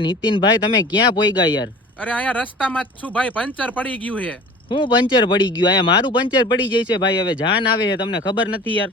નીતિનભાઈ તમે ક્યાં પોઈગા યાર? અરે અહીંયા રસ્તામાં જ છું ભાઈ, પંચર પડી ગયું છે. હું પંચર પડી ગયું? અહીંયા મારું પંચર પડી જશે ભાઈ. હવે જાન આવે છે, તમને ખબર નથી યાર?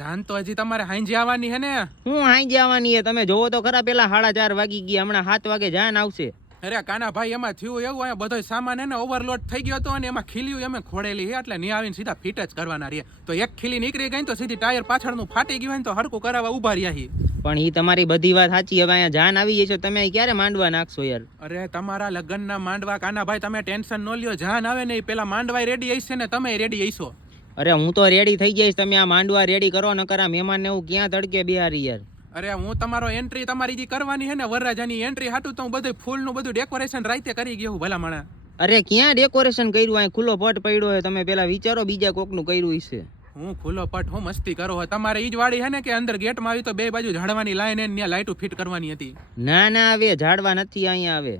જાન તો હજી તમારે હાંજે આવવાની હે ને. હું હાઈ જવાની છે, તમે જોવો તો ખરા. પેલા 4:30 વાગી ગયા, હમણાં 7 વાગે જાન આવશે. અરે કાના ભાઈ, એમાં થયું એવું, અહીંયા બધો સામાન હે ને ઓવરલોડ થઈ ગયો હતો અને એમાં ખીલ્યું અમે ખોડેલી છે, એટલે નહીં આવીને સીધા ફિટ જ કરવાના રહીએ. તો એક ખીલી નીકળી ગઈ તો સીધી ટાયર પાછળનું ફાટી ગયું હોય ને તો હરકું કરાવવા ઉભા રહ્યા છીએ. પણ ઈ તમારી બધી વાત સાચી. હવે અહીંયા જાન આવી જશે, તમે ક્યારે માંડવા નાખશો યાર? અરે તમારા લગ્નના માંડવા કાના ભાઈ તમે ટેન્શન ન લ્યો, જાન આવે ને પેલા માંડવા રેડી હશે ને તમે રેડી હશો. અરે હું તો રેડી થઈ જઈશ, તમે આ માંડવા રેડી કરો. ન કરા મહેમાન ને હું ક્યાં તડકે બિહારી યાર? અરે હું તમારો એન્ટ્રી તમારી જે કરવાની છે ને વરરાજાની એન્ટ્રી હાટું તો હું બધું ફૂલનું બધું ડેકોરેશન રાતે કરી ગયો ભલા માણા. અરે ક્યાં ડેકોરેશન કર્યું? અહીં ખુલ્લો પટ પડ્યો છે, તમે પેલા વિચારો બીજા કોકનું કર્યું હશે. હું ખુલ્લો પટ હું મસ્તી કરો હો? તમારે ઈ જ વાડી છે ને કે અંદર ગેટમાં આવી તો બે બાજુ ઝાડવાની લાઈન ને ત્યાં લાઈટો ફિટ કરવાની હતી? ના ના, આવે ઝાડવા નથી અહીંયા આવે.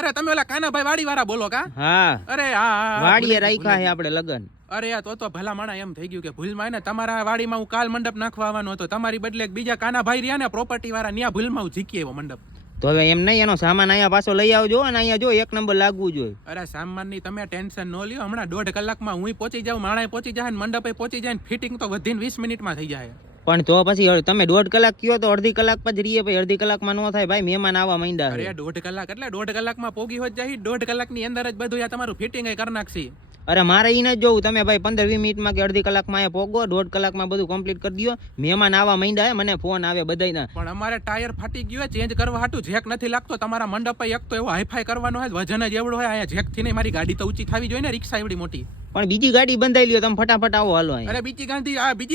અરે તમે ઓલા કાનાભાઈ વાડી વાળા બોલો કા? હા, અરે હા, વાડીએ રાખ્યા છે આપણે લગન. અરે યાર તો ભલા માણા એમ થઈ ગયું કે ભૂલમાં ને તમારા વાડીમાં હું કાલ મંડપ નાખવા આવવાનો હતો, તમારી બદલે બીજા કાનાભાઈ રહ્યા ને પ્રોપર્ટી વાળા ત્યાં ભૂલમાં હું જીકી આવ્યો મંડપ. તો હવે એમ નહીં, એનો સામાન અહીંયા પાછો લઈ આવજો અને અહીંયા જો 1 નંબર લાગવું જોઈએ. અરે સામાનની તમે ટેન્શન ન લ્યો, હમણાં 1.5 કલાકમાં હું પહોંચી જાઉં, માણા પહોંચી જાય ને મંડપે પહોંચી જાય ને ફિટિંગ તો વધીને 20 મિનિટમાં થઈ જાય. પણ તો પછી તમે 1.5 કલાક કયો તો અડધી કલાક પછી રહીએ, ભાઈ અડધી કલાકમાં ન થાય ભાઈ, મહેમાન આવવા માંડ્યા. અરે 1.5 કલાક એટલે 1.5 કલાકમાં પોગી હોત જાય, 1.5 કલાકની અંદર જ બધું તમારું ફિટિંગ કરી નાખશે. અરે મારે ઈ ન જોવું, તમે ભાઈ 15-20 મિનિટમાં કે અડધી કલાકમાં અહીંયા પોગો, 1.5 કલાકમાં બધું કમ્પ્લીટ કરી દો. મહેમાન આવવા માંડ્યા, મને ફોન આવે બધાયના. પણ અમારે ટાયર ફાટી ગયું ચેન્જ કરવા હાટું જેક નથી લાગતો. તમારા મંડપ એક તો એવો હાઈફાઈ કરવાનો હોય, વજન જ એવડો હોય, અહીંયા જેક થી નહીં મારી ગાડી તો ઊંચી થવી જોઈએ ને, રિક્ષા એવડી મોટી. પણ બીજી ગાડી બંધાઈ લ્યો, તમે ફટાફટ આવો હાલો. અરે બીજી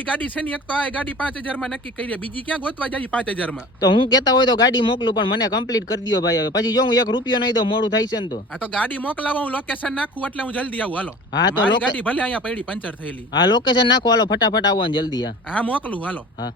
ગાડી છે ને, એક તો આ ગાડી 5000 માં નક્કી કરી, બીજી ક્યાં ગોતવા જાય 5000 માં? તો હું કેતા હોય તો ગાડી મોકલું, પણ મને કમ્પ્લીટ કરી દો ભાઈ. હવે પછી જો હું 1 રૂપિયો નહીં દઉં, મોડું થાય છે ને તો. આ તો ગાડી મોકલાવો, હું લોકેશન નાખું એટલે હું જલ્દી આવું. હાલો. હા તો ગાડી ભલે અહીંયા પડી પંચર થયેલી. હા લોકેશન નાખો, હાલો ફટાફટ આવો ને જલ્દી. હા મોકલું, હાલો. હા.